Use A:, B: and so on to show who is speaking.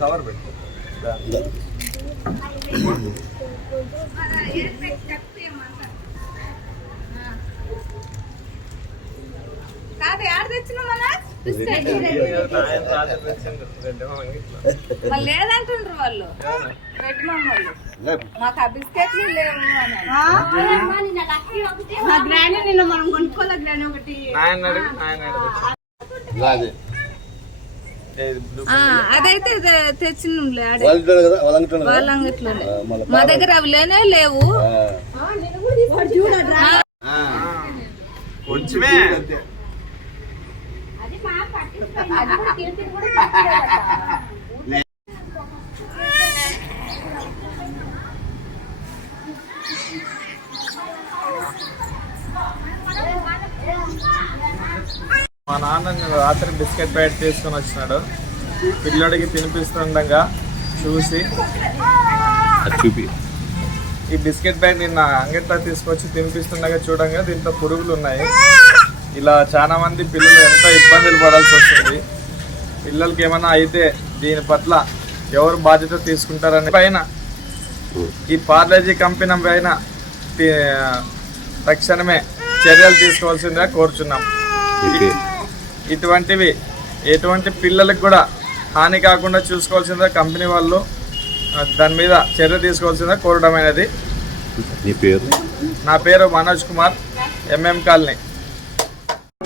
A: Cover పెట్టు కాదు యాడ తెచ్చినా మళ్ళా లేదంటుండ్రు వాళ్ళు. మాకు ఆ బిస్కెట్లు లేవు
B: నిన్న మనం కొనుక్కోలే ఒకటి.
A: అదైతే తె- తెచ్చినంలే ఆడే.
C: వాళ్ళు ఉంటాడు కదా వాళ్ళు అంటున్నారు కదా?
A: వాళ్ళ అంగట్లోనే
C: ఆ, మళ్ళా
A: మా దగ్గర అవి లేనే లేవు.
D: కొంచెమే. మా నాన్న రాత్రి బిస్కెట్ ప్యాకెట్ తీసుకొని వచ్చినాడు. పిల్లడికి తినిపిస్తుండగా చూసి
C: చూపి.
D: ఈ బిస్కెట్ ప్యాకెట్ నిన్న అంగట్లో తీసుకొచ్చి తినిపిస్తుండగా చూడంగా దీంట్లో పురుగులు ఉన్నాయి ఇలా చాలా మంది పిల్లలు ఎంతో ఇబ్బందులు పడాల్సి వస్తుంది. పిల్లలకి ఏమైనా అయితే దీని పట్ల ఎవరు బాధ్యత తీసుకుంటారని పైన ఈ పార్లేజీ కంపెనీ పైన తక్షణమే చర్యలు తీసుకోవాల్సిందిగా కోరుచున్నాం. ఇటువంటివి ఎటువంటి పిల్లలకు కూడా హాని కాకుండా చూసుకోవాల్సిందిగా కంపెనీ వాళ్ళు దాని మీద చర్య తీసుకోవాల్సిందిగా కోరడమైనది.
C: నీ పేరు?
D: నా పేరు మనోజ్ కుమార్ ఎంఎం కాలనీ.